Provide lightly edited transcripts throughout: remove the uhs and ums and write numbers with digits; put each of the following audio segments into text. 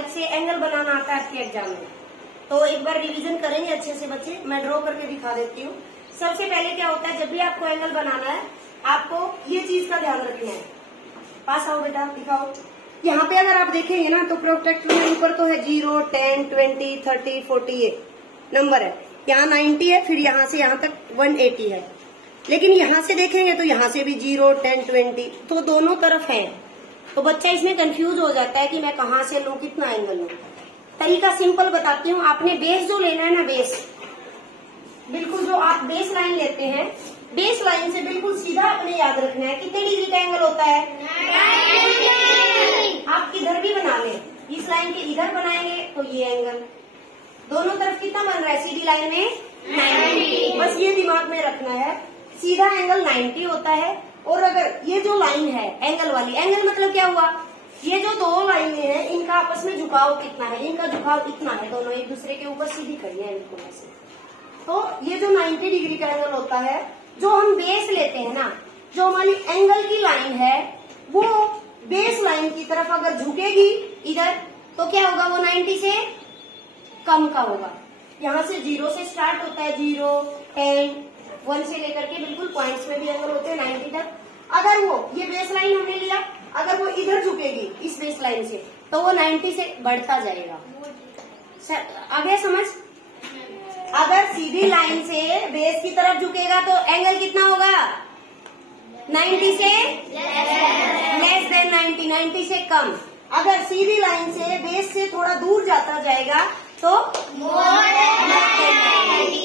अलग से एंगल बनाना आता है आपके एग्जाम में। तो एक बार रिवीजन करेंगे अच्छे से बच्चे, मैं ड्रॉ करके दिखा देती हूँ। सबसे पहले क्या होता है, जब भी आपको एंगल बनाना है आपको ये चीज का ध्यान रखना है। पास आओ बेटा, दिखाओ। यहाँ पे अगर आप देखेंगे ना तो प्रोट्रैक्टर में ऊपर तो है 0, 10, 20, 30, 40 ये नंबर है, यहाँ 90 है, फिर यहाँ से यहाँ तक 180 है। लेकिन यहाँ से देखेंगे तो यहाँ से भी 0, 10, 20, तो दोनों तरफ है। तो बच्चा इसमें कंफ्यूज हो जाता है कि मैं कहाँ से लूँ, कितना एंगल लूँ। तरीका सिंपल बताती हूँ। आपने बेस जो लेना है ना, बेस बिल्कुल जो आप बेस लाइन लेते हैं, बेस लाइन से बिल्कुल सीधा अपने याद रखना है कितने डिग्री का एंगल होता है। आप किधर भी बना लें, इस लाइन के इधर बनाएंगे तो ये एंगल, दोनों तरफ कितना बन रहा है सीधी लाइन में 90। बस ये दिमाग में रखना है, सीधा एंगल 90 होता है। और अगर ये जो लाइन है एंगल वाली, एंगल मतलब क्या हुआ, ये जो दो लाइनें हैं इनका आपस में झुकाव कितना है, इनका झुकाव इतना है, दोनों एक दूसरे के ऊपर सीधी खड़ी है इनको ऐसे। तो ये जो 90 डिग्री का एंगल होता है, जो हम बेस लेते हैं ना, जो हमारी एंगल की लाइन है वो बेस लाइन की तरफ अगर झुकेगी इधर तो क्या होगा, वो 90 से कम का होगा। यहाँ से 0 से स्टार्ट होता है, 0, 10, 1 से लेकर के बिल्कुल पॉइंट्स में भी एंगल होते हैं 90 तक। अगर वो ये बेस लाइन हमने लिया, अगर वो इधर झुकेगी इस बेस लाइन से तो वो 90 से बढ़ता जाएगा। आगे समझ, अगर सीधी लाइन से बेस की तरफ झुकेगा तो एंगल कितना होगा, 90 से लेस देन 90, 90 से कम। अगर सीधी लाइन से बेस से थोड़ा दूर जाता जाएगा तो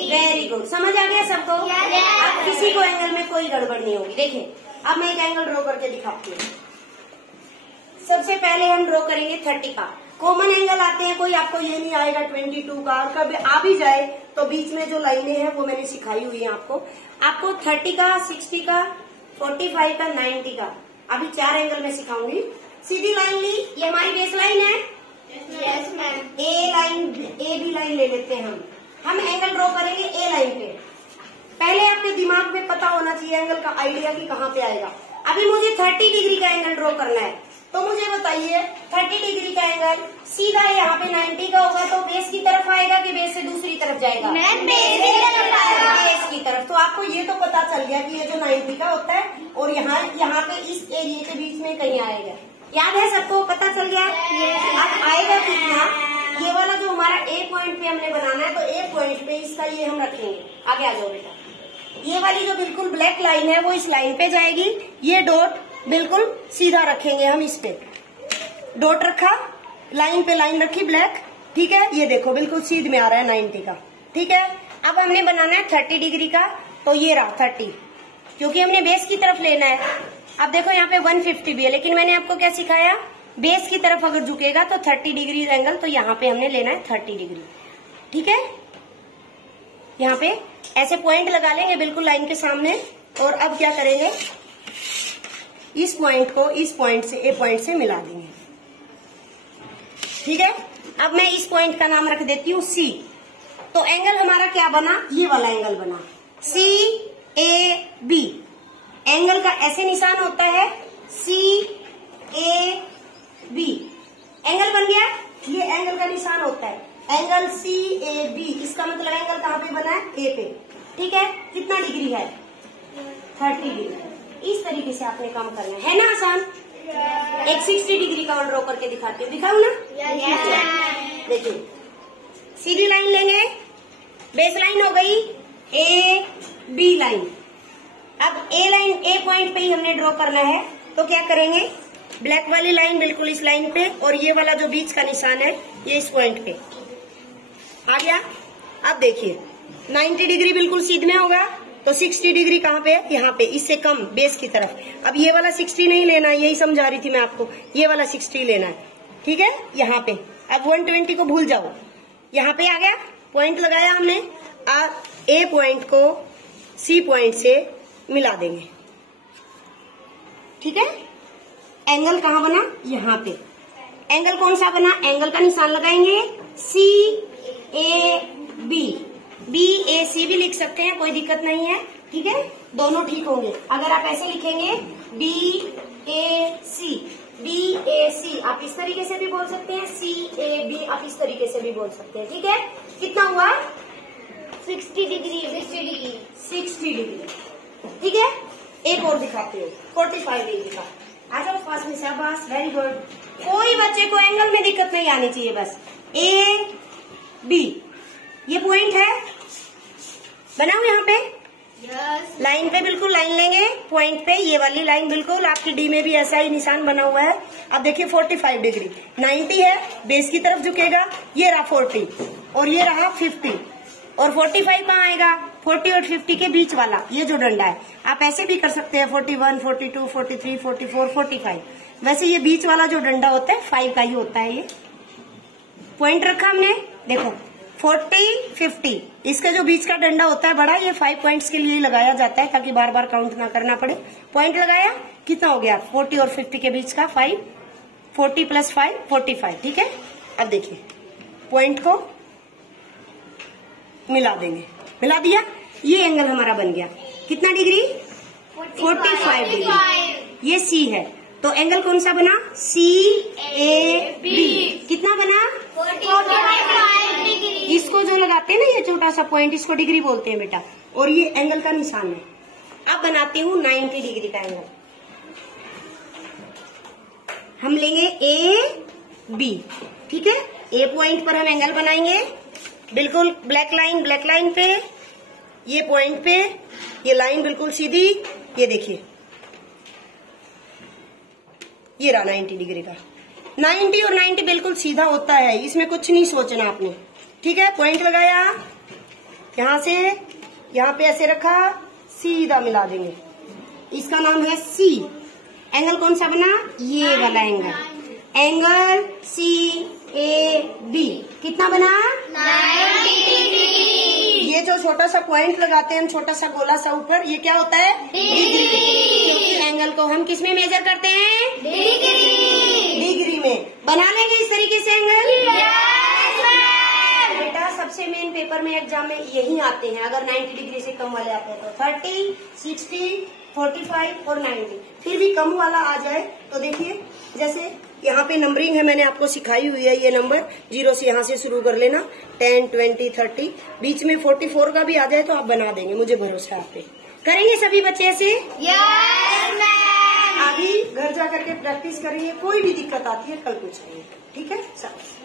वेरी गुड, समझ आ गया सबको। अब किसी को एंगल में कोई गड़बड़ नहीं होगी। देखिए अब मैं एक एंगल ड्रॉ करके दिखाती हूँ। सबसे पहले हम ड्रॉ करेंगे 30 का। कॉमन एंगल आते हैं, कोई आपको ये नहीं आएगा 22 का, और कभी आ भी जाए तो बीच में जो लाइनें हैं वो मैंने सिखाई हुई है आपको 30 का, 60 का, 45 का, 90 का। अभी 4 एंगल में सिखाऊंगी। सीधी लाइन ली, ये हमारी बेस लाइन है। Yes ma'am. A B line ले लेते हैं हम एंगल ड्रॉ करेंगे ए लाइन पे। पहले आपके दिमाग में पता होना चाहिए एंगल का आइडिया कि कहाँ पे आएगा। अभी मुझे 30 डिग्री का एंगल ड्रॉ करना है, तो मुझे बताइए 30 डिग्री का एंगल सीधा यहाँ पे 90 का होगा तो बेस की तरफ आएगा कि बेस से दूसरी तरफ जाएगा, बेस की तरफ। तो आपको ये तो पता चल गया कि ये जो 90 का होता है और यहाँ पे इस एरिया के बीच में कहीं आएगा। याद है सबको, पता चल गया। अब आएगा कितना, ये वाला जो हमारा ए पॉइंट पे हमने बनाना है तो ए पॉइंट पे इसका ये हम रखेंगे। आगे आ जाओ बेटा। ये वाली जो बिल्कुल ब्लैक लाइन है वो इस लाइन पे जाएगी, ये डॉट बिल्कुल सीधा रखेंगे हम इस पे। डॉट रखा, लाइन पे लाइन रखी ब्लैक, ठीक है। ये देखो बिल्कुल सीध में आ रहा है 90 का, ठीक है। अब हमने बनाना है 30 डिग्री का, तो ये रहा 30, क्योंकि हमने बेस की तरफ लेना है। अब देखो यहाँ पे 150 भी है, लेकिन मैंने आपको क्या सिखाया, बेस की तरफ अगर झुकेगा तो 30 डिग्री एंगल, तो यहाँ पे हमने लेना है 30 डिग्री, ठीक है। यहाँ पे ऐसे पॉइंट लगा लेंगे बिल्कुल लाइन के सामने। और अब क्या करेंगे, इस पॉइंट को इस पॉइंट से, ए पॉइंट से मिला देंगे, ठीक है। अब मैं इस पॉइंट का नाम रख देती हूँ सी। तो एंगल हमारा क्या बना, ये वाला एंगल बना CAB। एंगल का ऐसे निशान होता है CAB, एंगल बन गया। ये एंगल का निशान होता है, एंगल CAB। इसका मतलब एंगल कहाँ पे बना है, ए पे, ठीक है। कितना डिग्री है, 30 डिग्री। इस तरीके से आपने काम करना है ना, आसान। एक 60 डिग्री का ड्रॉ करके दिखाती हूँ, दिखाऊं ना। देखिए सीधी लाइन लेंगे, बेस लाइन हो गई AB लाइन। अब ए लाइन, ए पॉइंट पे ही हमने ड्रॉ करना है, तो क्या करेंगे, ब्लैक वाली लाइन बिल्कुल इस लाइन पे, और ये वाला जो बीच का निशान है ये इस पॉइंट पे आ गया। अब देखिए 90 डिग्री बिल्कुल सीध में होगा, तो 60 डिग्री कहाँ पे है, यहाँ पे, इससे कम बेस की तरफ। अब ये वाला 60 नहीं लेना, यही समझा रही थी मैं आपको, ये वाला 60 लेना है, ठीक है। यहाँ पे अब 120 को भूल जाओ, यहाँ पे आ गया, पॉइंट लगाया हमने। ए पॉइंट को सी पॉइंट से मिला देंगे, ठीक है। एंगल कहाँ बना, यहाँ पे। एंगल कौन सा बना, एंगल का निशान लगाएंगे CAB। BAC भी लिख सकते हैं, कोई दिक्कत नहीं है, ठीक है। दोनों ठीक होंगे। अगर आप ऐसे लिखेंगे BAC BAC आप इस तरीके से भी बोल सकते हैं, CAB आप इस तरीके से भी बोल सकते हैं। ठीक है, कितना हुआ? 60 डिग्री 60 डिग्री। ठीक है, एक और दिखाते हो 45 डिग्री का। आ जाओ पास में, शाबाश, वेरी गुड। कोई बच्चे को एंगल में दिक्कत नहीं आनी चाहिए, बस AB ये पॉइंट है, बनाओ यहाँ पे लाइन पे, बिल्कुल लाइन लेंगे पॉइंट पे, ये वाली लाइन बिल्कुल। आपकी डी में भी ऐसा ही निशान बना हुआ है। अब देखिए 45 डिग्री, 90 है, बेस की तरफ झुकेगा, ये रहा 40 और ये रहा 50 और 45 कहाँ आएगा? 40 और 50 के बीच वाला ये जो डंडा है। आप ऐसे भी कर सकते हैं 41, 42, 43, 44, 45। वैसे ये बीच वाला जो डंडा होता है 5 का ही होता है। ये पॉइंट रखा हमने, देखो 40, 50, इसका जो बीच का डंडा होता है बड़ा, ये 5 पॉइंट्स के लिए ही लगाया जाता है ताकि बार बार काउंट ना करना पड़े। पॉइंट लगाया, कितना हो गया? 40 और 50 के बीच का 5, 40 + 5 45। ठीक है, अब देखिए पॉइंट को मिला देंगे, मिला दिया, ये एंगल हमारा बन गया। कितना डिग्री? 45 डिग्री। ये C है, तो एंगल कौन सा बना? CAB। कितना बना? 45 डिग्री। इसको जो लगाते हैं ना ये छोटा सा पॉइंट, इसको डिग्री बोलते हैं बेटा, और ये एंगल का निशान है। अब बनाती हूँ 90 डिग्री का एंगल। हम लेंगे AB। ठीक है, A पॉइंट पर हम एंगल बनाएंगे, बिल्कुल ब्लैक लाइन पे, ये पॉइंट पे, ये लाइन बिल्कुल सीधी, ये देखिए ये रहा 90 डिग्री का। 90 और 90 बिल्कुल सीधा होता है, इसमें कुछ नहीं सोचना आपने। ठीक है, पॉइंट लगाया, यहां से यहां पे ऐसे रखा, सीधा मिला देंगे, इसका नाम है C। एंगल कौन सा बना? ये वाला एंगल CAB। कितना बना? 90 डिग्री। ये जो छोटा सा पॉइंट लगाते हैं हम, छोटा सा गोला सा ऊपर, ये क्या होता है? डिग्री। क्योंकि एंगल को हम किस में मेजर करते हैं? डिग्री में। बना लेंगे इस तरीके से एंगल? बेटा सबसे मेन पेपर में एग्जाम में यही आते हैं, अगर 90 डिग्री से कम वाले आते हैं तो 30, 60, 45 और 90। फिर भी कम वाला आ जाए तो देखिए, जैसे यहाँ पे नंबरिंग है, मैंने आपको सिखाई हुई है, ये नंबर 0 से यहाँ से शुरू कर लेना, 10, 20, 30, बीच में 44 का भी आ जाए तो आप बना देंगे, मुझे भरोसा है आप पे। करेंगे सभी बच्चे ऐसे? Yes ma'am. अभी घर जा करके प्रैक्टिस करिए, कोई भी दिक्कत आती है कल पूछेंगे। ठीक है, चलो।